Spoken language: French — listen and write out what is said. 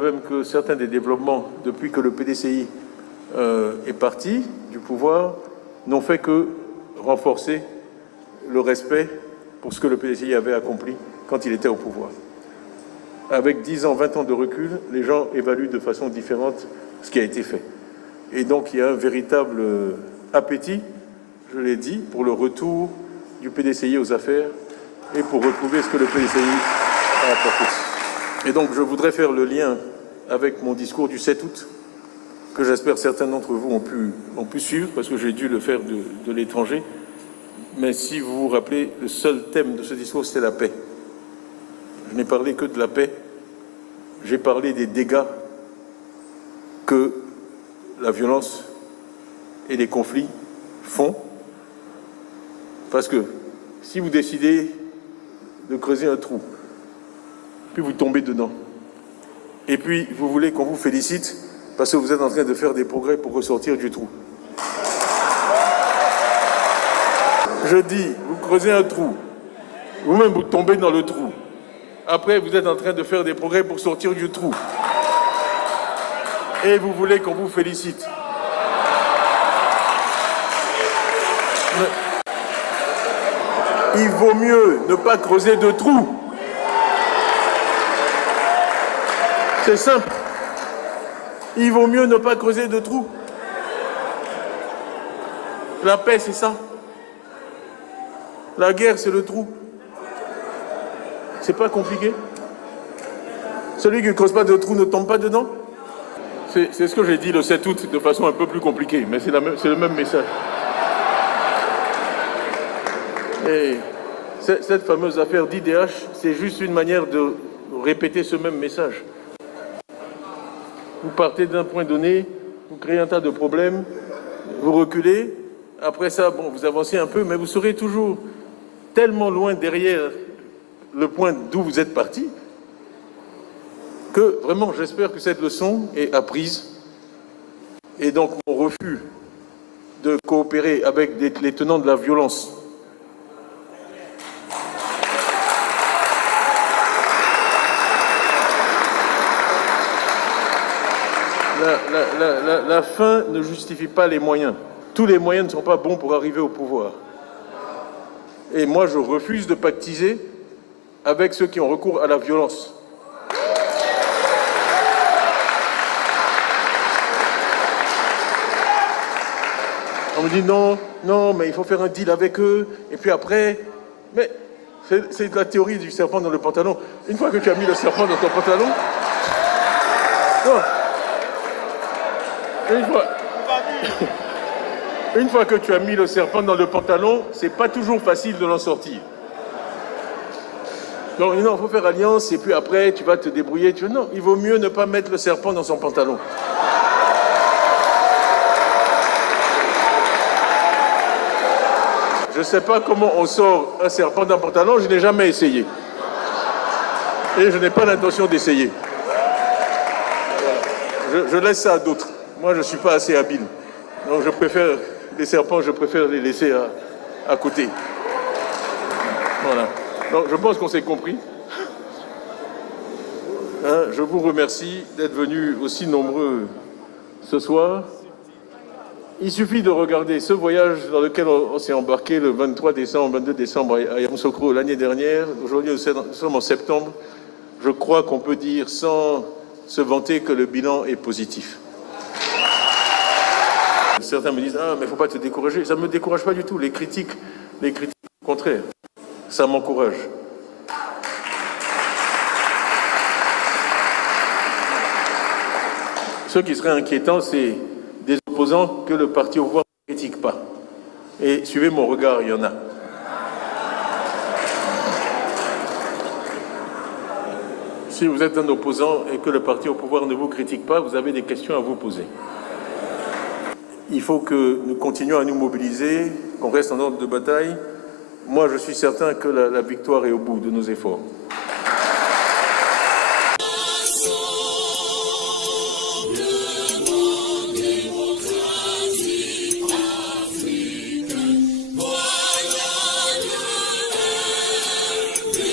même que certains des développements, depuis que le PDCI est parti du pouvoir, n'ont fait que renforcer le respect pour ce que le PDCI avait accompli quand il était au pouvoir. Avec 10 ans, 20 ans de recul, les gens évaluent de façon différente ce qui a été fait. Et donc, il y a un véritable appétit, je l'ai dit, pour le retour du PDCI aux affaires et pour retrouver ce que le PDCI a apporté. Et donc, je voudrais faire le lien avec mon discours du 7 août, que j'espère certains d'entre vous ont pu suivre, parce que j'ai dû le faire de l'étranger. Mais si vous vous rappelez, le seul thème de ce discours, c'était la paix. Je n'ai parlé que de la paix. J'ai parlé des dégâts que la violence et les conflits font. Parce que si vous décidez de creuser un trou, puis vous tombez dedans, et puis vous voulez qu'on vous félicite parce que vous êtes en train de faire des progrès pour ressortir du trou. Je dis, vous creusez un trou, vous-même vous tombez dans le trou. Après, vous êtes en train de faire des progrès pour sortir du trou. Et vous voulez qu'on vous félicite. Mais il vaut mieux ne pas creuser de trou. C'est simple. Il vaut mieux ne pas creuser de trou. La paix, c'est ça. La guerre, c'est le trou. C'est pas compliqué. Celui qui ne creuse pas de trou ne tombe pas dedans. C'est ce que j'ai dit le 7 août de façon un peu plus compliquée, mais c'est le même message. Et cette fameuse affaire d'IDH, c'est juste une manière de répéter ce même message. Vous partez d'un point donné, vous créez un tas de problèmes, vous reculez, après ça, bon, vous avancez un peu, mais vous serez toujours tellement loin derrière le point d'où vous êtes parti, que vraiment j'espère que cette leçon est apprise. Et donc mon refus de coopérer avec les tenants de la violence, la fin ne justifie pas les moyens. Tous les moyens ne sont pas bons pour arriver au pouvoir. Et moi je refuse de pactiser avec ceux qui ont recours à la violence. On me dit non, mais il faut faire un deal avec eux, et puis après... Mais c'est de la théorie du serpent dans le pantalon. Une fois que tu as mis le serpent dans ton pantalon... Non. Une fois que tu as mis le serpent dans le pantalon, c'est pas toujours facile de l'en sortir. Donc, non, il faut faire alliance et puis après, tu vas te débrouiller. Non, il vaut mieux ne pas mettre le serpent dans son pantalon. Je ne sais pas comment on sort un serpent d'un pantalon, je n'ai jamais essayé. Et je n'ai pas l'intention d'essayer. Je laisse ça à d'autres. Moi, je ne suis pas assez habile. Donc, je préfère les serpents, je préfère les laisser à côté. Voilà. Donc, je pense qu'on s'est compris. Je vous remercie d'être venus aussi nombreux ce soir. Il suffit de regarder ce voyage dans lequel on s'est embarqué le 23 décembre, 22 décembre à Yamoussoukro l'année dernière. Aujourd'hui, nous sommes en septembre. Je crois qu'on peut dire sans se vanter que le bilan est positif. Certains me disent « Ah, mais il ne faut pas te décourager ». Ça ne me décourage pas du tout. Les critiques, au contraire, ça m'encourage. Ce qui serait inquiétant, c'est des opposants que le parti au pouvoir ne critique pas. Et suivez mon regard, il y en a. Si vous êtes un opposant et que le parti au pouvoir ne vous critique pas, vous avez des questions à vous poser. Il faut que nous continuions à nous mobiliser, qu'on reste en ordre de bataille. Moi, je suis certain que la victoire est au bout de nos efforts.